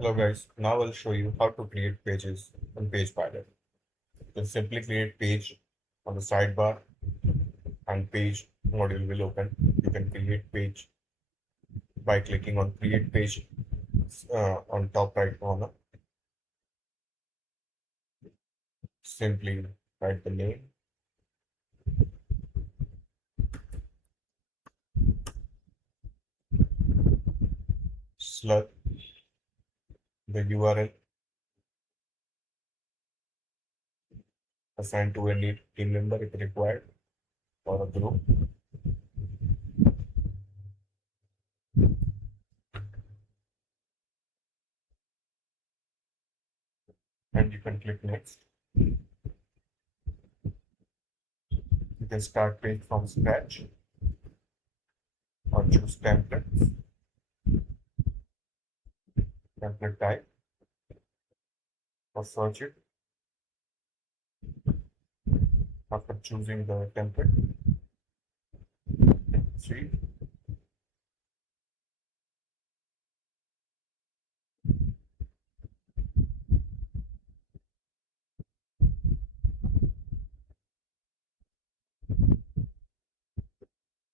Hello guys, now I'll show you how to create pages on PagePilot. Then simply create page on the sidebar and page module will open. You can create page by clicking on create page on top right corner. Simply write the name, slug, the URL assigned to any team member if required or a group, and you can click next. You can start page from scratch or choose templates, template type, or search it. After choosing the template, see,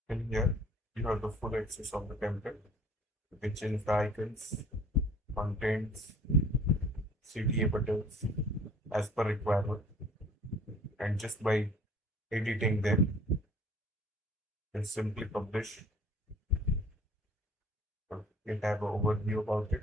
in here you have the full access of the template. You can change the icons, contents, CTA buttons as per requirement, and just by editing them, you can simply publish. You can have an overview about it.